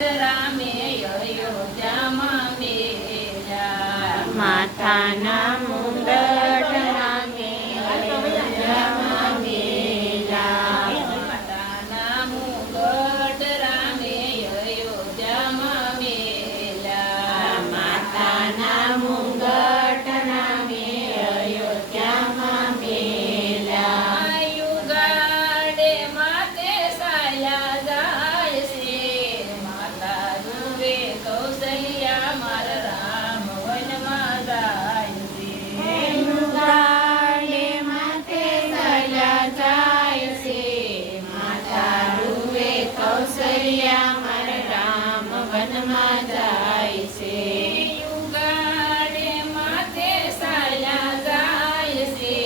રામે અયોધ્યામાં મેલ્યા, માથાના મુંડટ રામે અયોધ્યામાં મેલ્યા. માતાના મુગટ રામે અયોધ્યામાં મેલ્યા, માતાના મુંગટ રામે અયોધ્યામાં મેલ્યા. યુગાડે માતે સાયા જાય છે, માતા જુએ કૌશલ્યા મારા રામ વનમાં જાય છે. યુગાડે માથે સલા જાય છે, માતા રૂવે કૌશલ્યા મારા રામ વનમાં જાય છે. યુગાડે માથે સાયા જાય છે,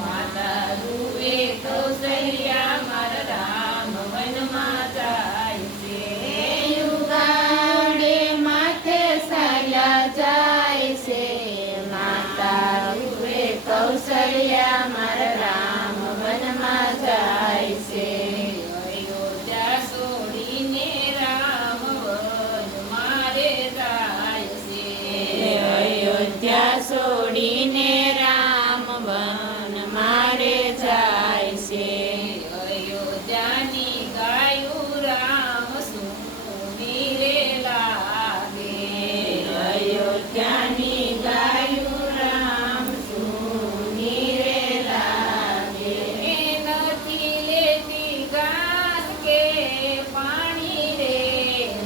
માતા જુએ કૌશલ્યા મારા રામ વનમાં જાય છે. યુગાડે માથે સલા જાય છે, માતા રૂવે કૌશલ્યા મારા રામ વનમાં જાય છે. અયોધ્યા છોડીને રામ વન મારે જાય છે. અયોધ્યા છોડીને રામ વન મારે જાય છે. અયોધ્યાની ગાયું રામ સુની રે લાગે. અયોધ્યાની ગાયું રામ સૂની રે લાગે. એ નથી લેતી ઘાસ કે પાણી રે,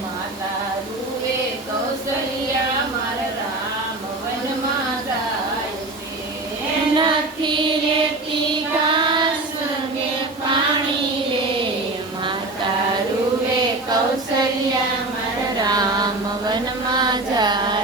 માતા રૂવે કૌશલ્યા મારા રામ વનમાં જાય છે. નથી રેતી ઘાસ કે પાણી રે, માતા રૂવે કૌશલ્યા મારા રામ વનમાં જાય